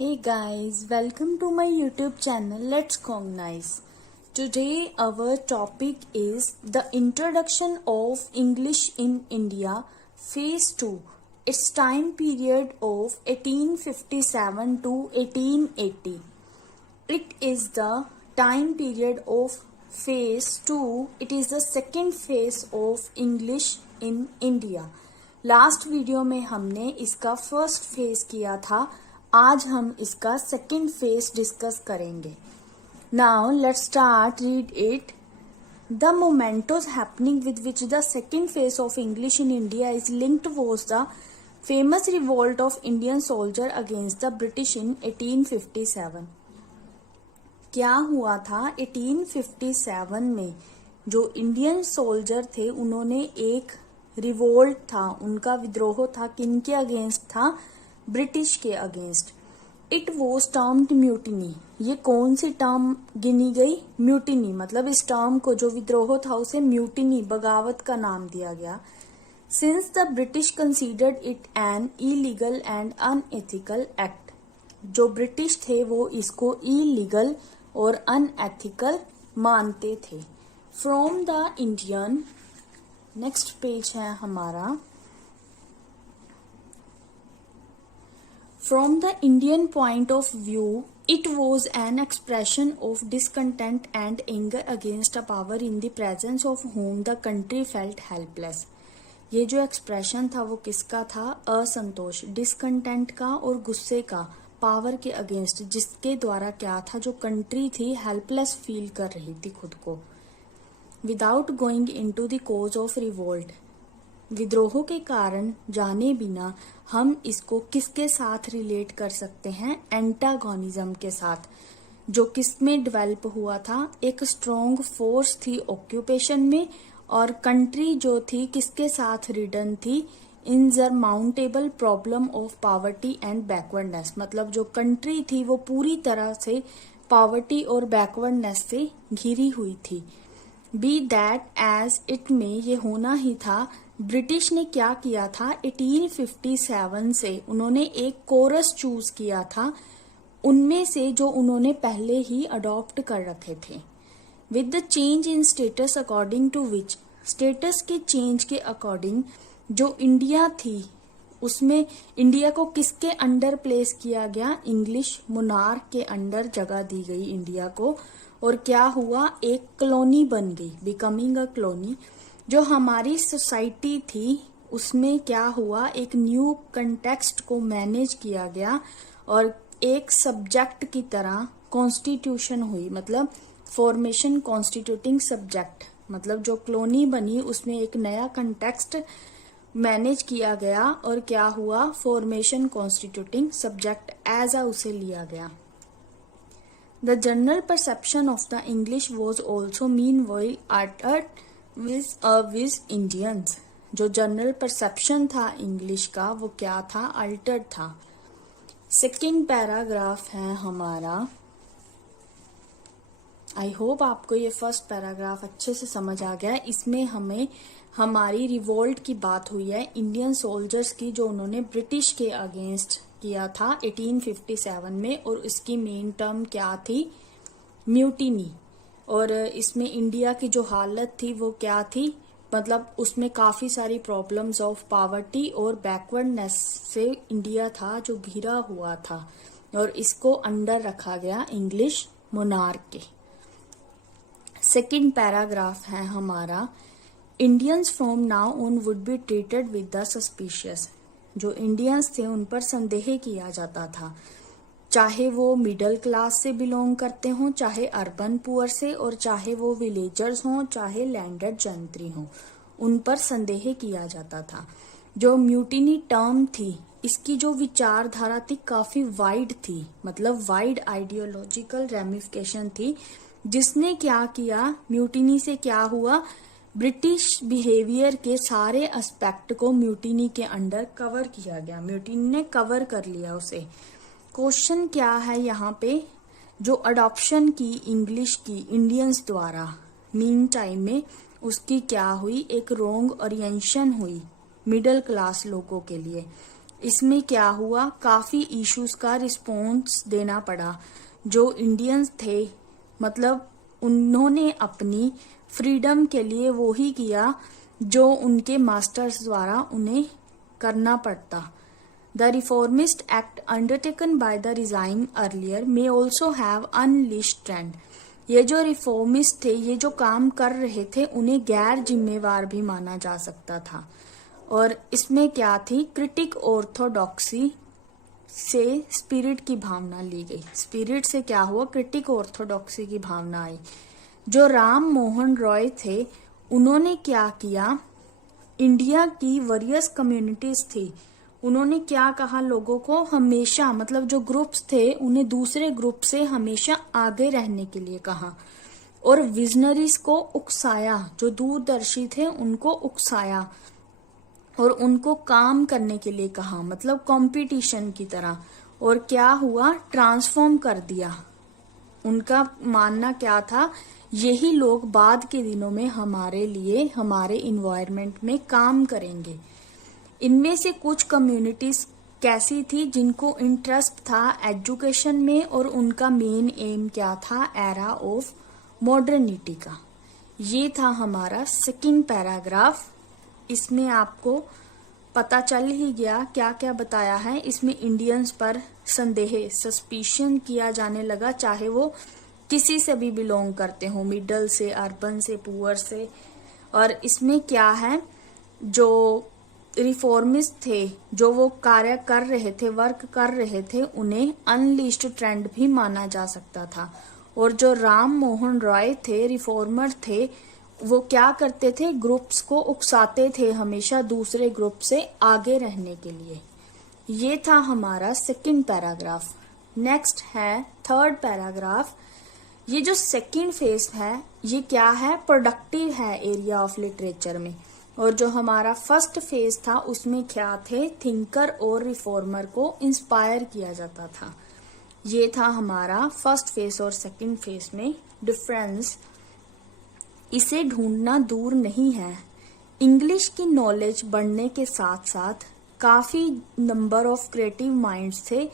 Hey guys, welcome to my YouTube channel Let's Cognize. Today our topic is the introduction of English in India, Phase 2. Its time period of 1857 to 1880. It is the time period of Phase 2. It is the second phase of English in India. Last video में हमने इसका first phase किया था. आज हम इसका second phase discuss करेंगे. Now let's start read it. The mementos happening with which the second phase of English in India is linked was the famous revolt of Indian soldier against the British in 1857. क्या हुआ था 1857 में? जो Indian soldier थे उन्होंने एक revolt था, उनका विद्रोह था. किनके अगेंस्ट था? ब्रिटिश के against. It was termed mutiny. ये कौन सी टर्म गिनी गई? म्यूटिनी. मतलब इस टर्म को, जो विद्रोह था, उसे म्यूटिनी, बगावत का नाम दिया गया. Since the British considered it an illegal and unethical act. जो ब्रिटिश थे वो इसको इलीगल और अनएथिकल मानते थे. From the Indian, next page है हमारा. From the Indian point of view, it was an expression of discontent and anger against a power in the presence of whom the country felt helpless. ये जो expression था वो किसका था? असंतोष, discontent का और गुस्से का, पावर के अगेंस्ट, जिसके द्वारा क्या था, जो कंट्री थी हेल्पलेस फील कर रही थी खुद को. Without going into the cause of revolt, विद्रोह के कारण जाने बिना हम इसको किसके साथ रिलेट कर सकते हैं? एंटागोनिज्म के साथ. जो किस में डेवलप हुआ था? एक स्ट्रॉन्ग फोर्स थी ऑक्यूपेशन में, और कंट्री जो थी किसके साथ रिडन थी? Insurmountable problem of poverty and backwardness. मतलब जो कंट्री थी वो पूरी तरह से पॉवर्टी और बैकवर्डनेस से घिरी हुई थी. बी दैट एज इट में, ये होना ही था. ब्रिटिश ने क्या किया था? 1857 से उन्होंने एक कोरस चूज किया था, उनमें से जो उन्होंने पहले ही अडॉप्ट कर रखे थे. With the change in status according to which, status के चेंज के अकॉर्डिंग जो इंडिया थी उसमें इंडिया को किसके अंडर प्लेस किया गया? इंग्लिश मोनार्क के अंडर जगह दी गई इंडिया को. और क्या हुआ? एक कॉलोनी बन गई, बिकमिंग अ कॉलोनी. जो हमारी सोसाइटी थी उसमें क्या हुआ? एक न्यू कंटेक्स्ट को मैनेज किया गया और एक सब्जेक्ट की तरह कॉन्स्टिट्यूशन हुई. मतलब फॉर्मेशन कॉन्स्टिट्यूटिंग सब्जेक्ट. मतलब जो कॉलोनी बनी उसमें एक नया कंटेक्स्ट मैनेज किया गया और क्या हुआ? Formation constituting subject as a उसे लिया गया. The general perception of the English was also meanwhile altered with Indians. जो जनरल परसेप्शन था इंग्लिश का वो क्या था? अल्टर्ड था. सेकेंड पैराग्राफ है हमारा. आई होप आपको ये फर्स्ट पैराग्राफ अच्छे से समझ आ गया. इसमें हमें हमारी रिवोल्ट की बात हुई है, इंडियन सोल्जर्स की, जो उन्होंने ब्रिटिश के अगेंस्ट किया था 1857 में. और इसकी मेन टर्म क्या थी? म्यूटिनी. और इसमें इंडिया की जो हालत थी वो क्या थी? मतलब उसमें काफी सारी प्रॉब्लम्स ऑफ पॉवर्टी और बैकवर्डनेस से इंडिया था जो घिरा हुआ था, और इसको अंडर रखा गया इंग्लिश मोनार्क के. सेकेंड पैराग्राफ है हमारा. Indians from now on would be treated with the suspicious. जो इंडियंस थे उन पर संदेह किया जाता था, चाहे वो मिडिल क्लास से बिलोंग करते हों, चाहे अर्बन पुअर से, और चाहे वो विलेजर्स हों, चाहे लैंडेड जंत्री हों, उन पर संदेह किया जाता था. जो म्यूटिनी टर्म थी इसकी जो विचारधारा थी काफी वाइड थी. मतलब वाइड आइडियोलॉजिकल रेमिफिकेशन थी. जिसने क्या किया? म्यूटिनी से क्या हुआ? ब्रिटिश बिहेवियर के सारे एस्पेक्ट को म्यूटिनी के अंडर कवर किया गया. म्यूटिनी ने कवर कर लिया उसे. क्वेश्चन क्या है यहाँ पे? जो अडॉप्शन की इंग्लिश की इंडियंस द्वारा मीन टाइम में, उसकी क्या हुई? एक रॉन्ग ओरिएंटेशन हुई मिडिल क्लास लोगों के लिए. इसमें क्या हुआ, काफी इश्यूज का रिस्पॉन्स देना पड़ा। जो इंडियंस थे, मतलब उन्होंने अपनी फ्रीडम के लिए वो ही किया जो उनके मास्टर्स द्वारा उन्हें करना पड़ता। The reformist act undertaken by the regime earlier may also have unleashed trend. ये जो रिफॉर्मिस्ट थे, ये जो काम कर रहे थे, उन्हें गैर जिम्मेवार भी माना जा सकता था। और इसमें क्या थी, क्रिटिक ऑर्थोडॉक्सी से स्पिरिट की भावना ली गई। स्पिरिट से क्या हुआ, क्रिटिक ऑर्थोडॉक्सी की भावना आई। जो राम मोहन रॉय थे, उन्होंने क्या किया, इंडिया की वेरियस कम्युनिटीज थी, उन्होंने क्या कहा लोगों को, हमेशा मतलब जो ग्रुप्स थे उन्हें दूसरे ग्रुप से हमेशा आगे रहने के लिए कहा। और विजनरीज को उकसाया, जो दूरदर्शी थे उनको उकसाया और उनको काम करने के लिए कहा, मतलब कंपटीशन की तरह। और क्या हुआ, ट्रांसफॉर्म कर दिया। उनका मानना क्या था, यही लोग बाद के दिनों में हमारे लिए, हमारे इन्वायरमेंट में काम करेंगे। इनमें से कुछ कम्युनिटीज कैसी थी, जिनको इंटरेस्ट था एजुकेशन में, और उनका मेन एम क्या था, एरा ऑफ मॉडर्निटी का। ये था हमारा सेकंड पैराग्राफ। इसमें आपको पता चल ही गया क्या क्या बताया है। इसमें इंडियंस पर संदेह, सस्पिशन किया जाने लगा, चाहे वो किसी से भी बिलोंग करते हो, मिडल से, अर्बन से, पुअर से। और इसमें क्या है, जो रिफॉर्मिस्ट थे, जो वो कार्य कर रहे थे, वर्क कर रहे थे, उन्हें अनलिस्ड ट्रेंड भी माना जा सकता था। और जो राम मोहन रॉय थे, रिफॉर्मर थे, वो क्या करते थे, ग्रुप्स को उकसाते थे हमेशा दूसरे ग्रुप से आगे रहने के लिए। ये था हमारा सेकंड पैराग्राफ। नेक्स्ट है थर्ड पैराग्राफ। ये जो सेकंड फेज है, ये क्या है, प्रोडक्टिव है एरिया ऑफ लिटरेचर में। और जो हमारा फर्स्ट फेज था, उसमें क्या थे, थिंकर और रिफॉर्मर को इंस्पायर किया जाता था। ये था हमारा फर्स्ट फेज और सेकंड फेज में डिफरेंस। इसे ढूंढना दूर नहीं है। इंग्लिश की नॉलेज बढ़ने के साथ साथ काफी नंबर ऑफ क्रिएटिव माइंड्स थे,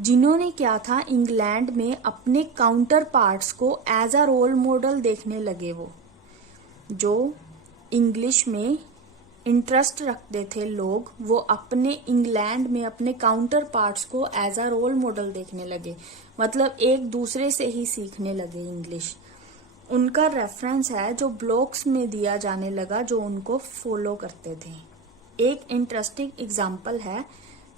जिन्होंने क्या था, इंग्लैंड में अपने काउंटर पार्ट्स को एज अ रोल मॉडल देखने लगे। वो जो इंग्लिश में इंटरेस्ट रखते थे लोग, वो अपने इंग्लैंड में अपने काउंटर पार्ट्स को एज अ रोल मॉडल देखने लगे, मतलब एक दूसरे से ही सीखने लगे इंग्लिश। उनका रेफरेंस है जो ब्लॉग्स में दिया जाने लगा, जो उनको फॉलो करते थे। एक इंटरेस्टिंग एग्जाम्पल है,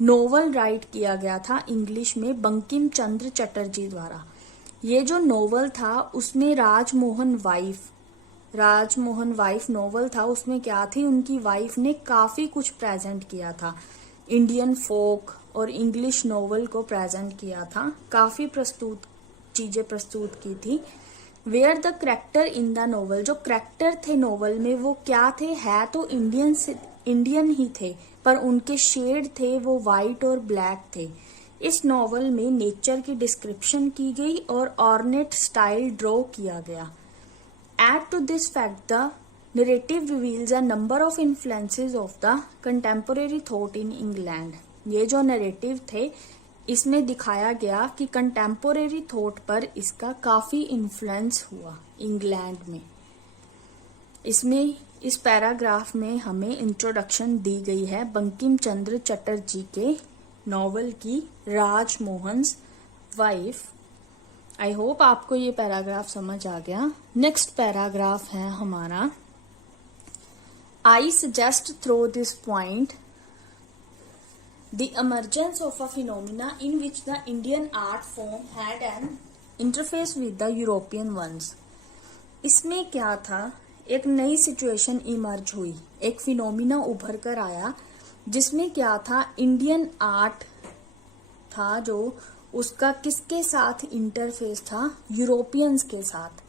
नोवेल राइट किया गया था इंग्लिश में बंकिम चंद्र चटर्जी द्वारा। ये जो नोवेल था, उसमें राजमोहन वाइफ नोवेल था। उसमें क्या थी, उनकी वाइफ ने काफी कुछ प्रेजेंट किया था, इंडियन फोक और इंग्लिश नोवेल को प्रेजेंट किया था, काफी चीजें प्रस्तुत की थी। Where the character in the novel, जो करेक्टर थे नोवेल में, वो क्या थे, है तो इंडियन ही थे, पर उनके शेड थे वो वाइट और ब्लैक थे। इस नोवेल में नेचर की डिस्क्रिप्शन की गई और ऑर्नेट स्टाइल ड्रॉ किया गया। Add to this fact, the narrative reveals a number of influences of the contemporary thought in England. ये जो नरेटिव थे, इसमें दिखाया गया कि कंटेम्पोरेरी थॉट पर इसका काफी इन्फ्लुएंस हुआ इंग्लैंड में। इसमें इस पैराग्राफ में हमें इंट्रोडक्शन दी गई है बंकिम चंद्र चटर्जी के नॉवल की राजमोहन्स वाइफ। आई होप आपको ये पैराग्राफ समझ आ गया। नेक्स्ट पैराग्राफ है हमारा, I suggest through this point the emergence of a phenomena in which the Indian art form had an interface with the European ones. इसमें क्या था, एक नई सिचुएशन इमर्ज हुई, एक फिनोमिना उभर कर आया, जिसमें क्या था, इंडियन आर्ट था जो उसका किसके साथ इंटरफेस था, यूरोपियंस के साथ।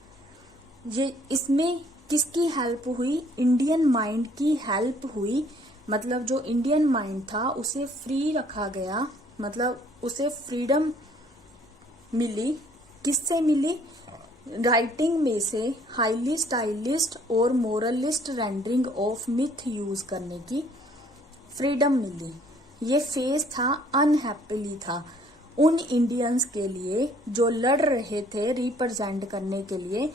ये इसमें किसकी हेल्प हुई, इंडियन माइंड की हेल्प हुई। मतलब जो इंडियन माइंड था उसे फ्री रखा गया, मतलब उसे फ्रीडम मिली। किससे मिली, राइटिंग में से हाईली स्टाइलिस्ट और मोरलिस्ट रेंडरिंग ऑफ मिथ यूज करने की फ्रीडम मिली। ये फेज था अनहैप्पीली था उन इंडियंस के लिए जो लड़ रहे थे रिप्रेजेंट करने के लिए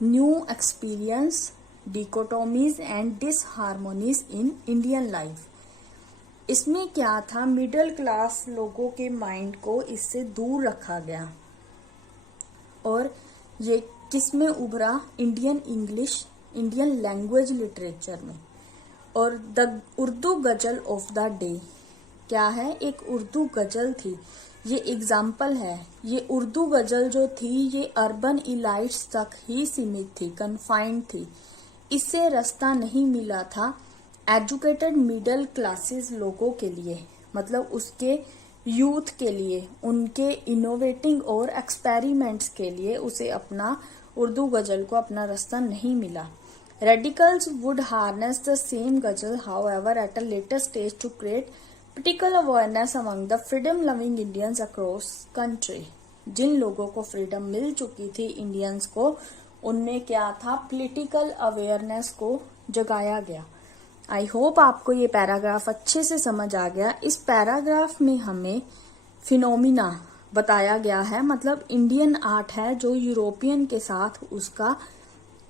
new experience, dichotomies and disharmonies in Indian life. इसमें क्या था, मिडिल क्लास लोगों के माइंड को इससे दूर रखा गया और ये किसमें उभरा, Indian English, Indian language literature में। और द उर्दू गजल ऑफ द डे क्या है, एक उर्दू गजल थी, ये एग्जाम्पल है। ये उर्दू गजल जो थी ये अर्बन इलाइट्स तक ही सीमित थी, कन्फाइंड थी, इससे रास्ता नहीं मिला था एजुकेटेड मिडिल क्लासेस लोगों के लिए, मतलब उसके यूथ के लिए, उनके इनोवेटिंग और एक्सपेरिमेंट्स के लिए उसे अपना उर्दू गजल को अपना रास्ता नहीं मिला। Radicals would harness the same गजल however at a later stage to create political awareness among the freedom loving Indians across country। जिन लोगों को फ्रीडम मिल चुकी थी इंडियंस को, उनमें क्या था, पॉलिटिकल अवेयरनेस को जगाया गया। आई होप आपको ये पैराग्राफ अच्छे से समझ आ गया। इस पैराग्राफ में हमें फिनोमिना बताया गया है, मतलब इंडियन आर्ट है जो यूरोपियन के साथ उसका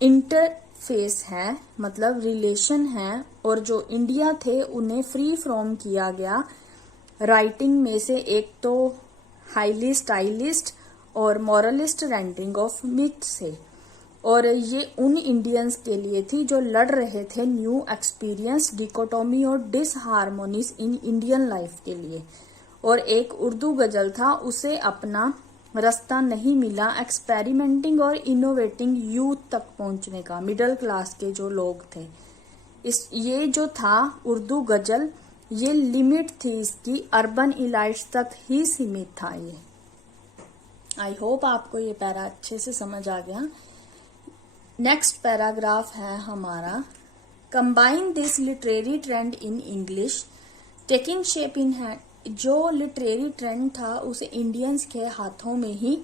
इंटरफेस है, मतलब रिलेशन है, और जो इंडिया थे उन्हें फ्री फ्रॉम किया गया राइटिंग में से, एक तो हाईली स्टाइलिस्ट और मॉरलिस्ट रेंडरिंग ऑफ मिथ से, और ये उन इंडियंस के लिए थी जो लड़ रहे थे न्यू एक्सपीरियंस, डिकोटोमी और डिसहार्मोनीज इन इंडियन लाइफ के लिए। और एक उर्दू गजल था, उसे अपना रास्ता नहीं मिला एक्सपेरिमेंटिंग और इनोवेटिंग यूथ तक पहुंचने का, मिडिल क्लास के जो लोग थे। ये जो था उर्दू गजल, ये लिमिट थी इसकी अर्बन इलाइट्स तक ही सीमित था ये। आई होप आपको ये पैरा अच्छे से समझ आ गया। नेक्स्ट पैराग्राफ है हमारा, combine this literary trend in English taking shape in hand. जो लिटरेरी ट्रेंड था उसे इंडियंस के हाथों में ही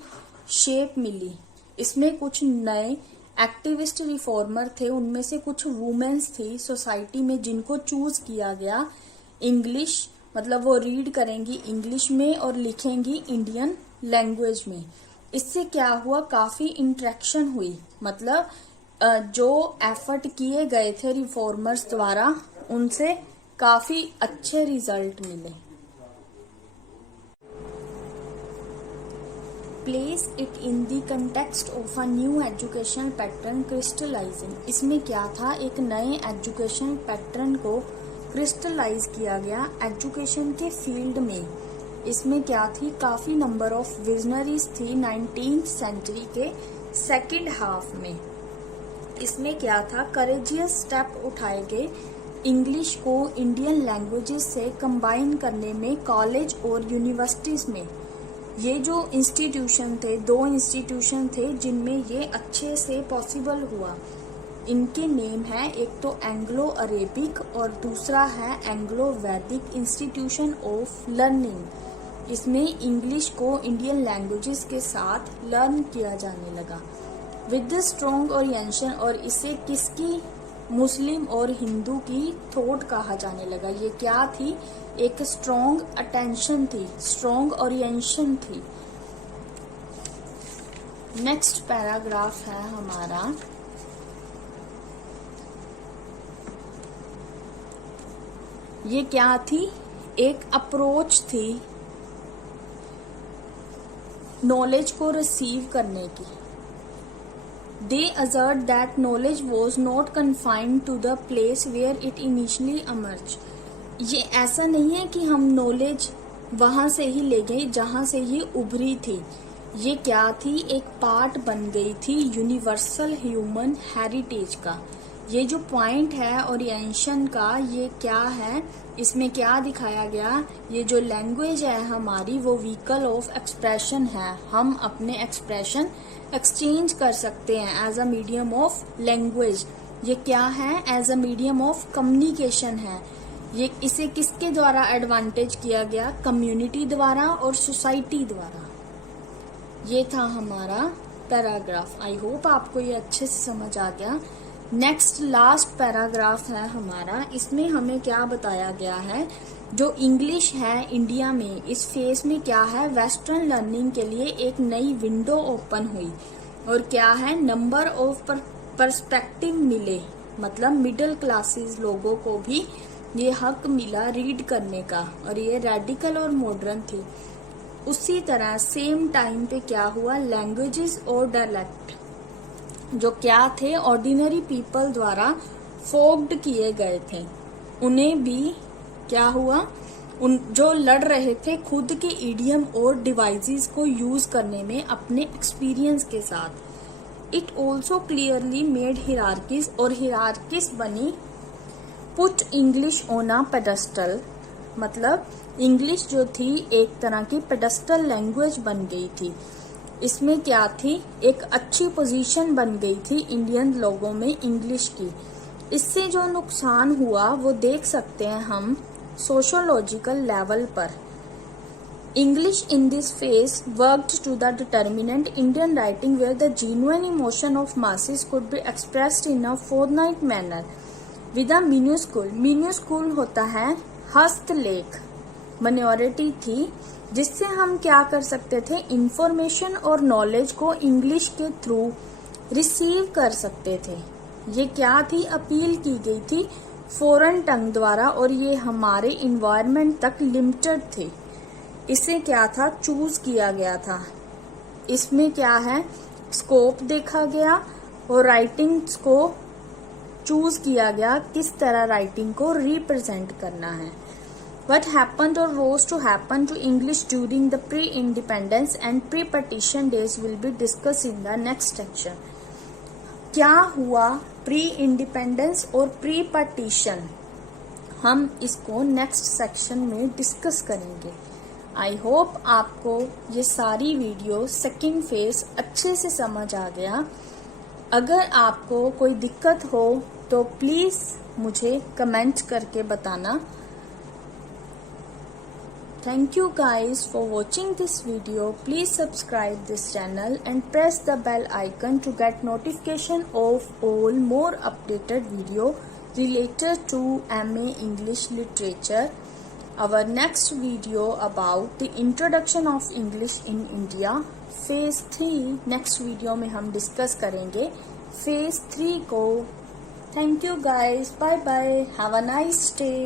शेप मिली। इसमें कुछ नए एक्टिविस्ट रिफॉर्मर थे, उनमें से कुछ वुमेन्स थी सोसाइटी में जिनको चूज किया गया इंग्लिश, मतलब वो रीड करेंगी इंग्लिश में और लिखेंगी इंडियन लैंग्वेज में। इससे क्या हुआ, काफी इंटरेक्शन हुई, मतलब जो एफर्ट किए गए थे रिफॉर्मर्स द्वारा उनसे काफी अच्छे रिजल्ट मिले। Place it in the context of a new education pattern crystallizing. इसमें क्या था, एक नए एजुकेशन पैटर्न को क्रिस्टलाइज किया गया एजुकेशन के फील्ड में। इसमें क्या थी, काफी नंबर ऑफ विजनरीज थी 19th सेंचुरी के सेकेंड हाफ में। इसमें क्या था, करेजियस स्टेप उठाए गए इंग्लिश को इंडियन लैंग्वेजेस से कंबाइन करने में कॉलेज और यूनिवर्सिटीज में। ये जो इंस्टीट्यूशन थे, 2 इंस्टीट्यूशन थे जिनमें ये अच्छे से पॉसिबल हुआ। इनके नेम है, एक तो एंग्लो अरेबिक और दूसरा है एंग्लो वैदिक इंस्टीट्यूशन ऑफ लर्निंग। इसमें इंग्लिश को इंडियन लैंग्वेजेस के साथ लर्न किया जाने लगा विद द स्ट्रॉन्ग ओरिएंटेशन, और इसे किसकी, मुस्लिम और हिंदू की थॉट कहा जाने लगा। ये क्या थी, एक स्ट्रॉन्ग अटेंशन थी, स्ट्रॉन्ग ओरिएंटेशन थी। नेक्स्ट पैराग्राफ है हमारा, ये क्या थी, एक अप्रोच थी नॉलेज को रिसीव करने की। They assert that knowledge was not confined to the place where it initially emerged। ये ऐसा नहीं है कि हम नॉलेज वहां से ही ले गए जहां से ये उभरी थी। ये क्या थी, एक पार्ट बन गई थी यूनिवर्सल ह्यूमन हेरिटेज का। ये जो पॉइंट है ओरिएंटेशन का, ये क्या है, इसमें क्या दिखाया गया, ये जो लैंग्वेज है हमारी वो व्हीकल ऑफ एक्सप्रेशन है। हम अपने एक्सप्रेशन एक्सचेंज कर सकते हैं as a medium of language. ये क्या है, as a medium of communication है। ये इसे किसके द्वारा एडवांटेज किया गया, कम्युनिटी द्वारा और सोसाइटी द्वारा। ये था हमारा पैराग्राफ। आई होप आपको ये अच्छे से समझ आ गया। नेक्स्ट लास्ट पैराग्राफ है हमारा, इसमें हमें क्या बताया गया है जो इंग्लिश है इंडिया में, इस फेज में क्या है, वेस्टर्न लर्निंग के लिए एक नई विंडो ओपन हुई। और क्या है, नंबर ऑफ पर्सपेक्टिव मिले, मतलब मिडिल क्लासेस लोगों को भी ये हक मिला रीड करने का, और ये रेडिकल और मॉडर्न थी। उसी तरह सेम टाइम पे क्या हुआ, लैंग्वेजेस और डायलेक्ट जो क्या थे, ऑर्डिनरी पीपल द्वारा फोक्ड किए गए थे, उन्हें भी क्या हुआ, उन जो लड़ रहे थे खुद के इडियम और डिवाइसेस को यूज करने में अपने एक्सपीरियंस के साथ। इट ऑल्सो क्लियरली मेड हिरार्कीज, और हिरार्कीज बनी put English on a pedestal, मतलब इंग्लिश जो थी एक तरह की पेडेस्टल लैंग्वेज बन गई थी। इसमें क्या थी, एक अच्छी पोजीशन बन गई थी इंडियन लोगों में इंग्लिश की। इससे जो नुकसान हुआ वो देख सकते हैं हम सोशियोलॉजिकल लेवल पर। English in this phase worked to the determinant Indian writing where the genuine emotion of masses could be expressed in a forthright manner with a minuscule। minuscule होता है हस्तलेख, माइनॉरिटी थी, जिससे हम क्या कर सकते थे, इंफॉर्मेशन और नॉलेज को इंग्लिश के थ्रू रिसीव कर सकते थे। ये क्या थी, अपील की गई थी फॉरेन टंग द्वारा, और ये हमारे इन्वायरमेंट तक लिमिटेड थे। इसे क्या था, चूज किया गया था। इसमें क्या है, स्कोप देखा गया और राइटिंग्स को चूज किया गया, किस तरह राइटिंग को रिप्रेजेंट करना है। What happened or was to happen to English during the pre-independence and pre-partition days will be discussed in the next section। क्या हुआ प्री इंडिपेंडेंस और प्री पार्टीशन, हम इसको नेक्स्ट सेक्शन में डिस्कस करेंगे। आई होप आपको ये सारी वीडियो सेकंड फेज अच्छे से समझ आ गया। अगर आपको कोई दिक्कत हो तो प्लीज मुझे कमेंट करके बताना। Thank you guys for watching this video. Please subscribe this channel and press the bell icon to get notification of all more updated video related to MA English Literature. Our next video about the introduction of English in India phase 3 next video में हम discuss करेंगे phase 3 को। Thank you guys. Bye bye. Have a nice day.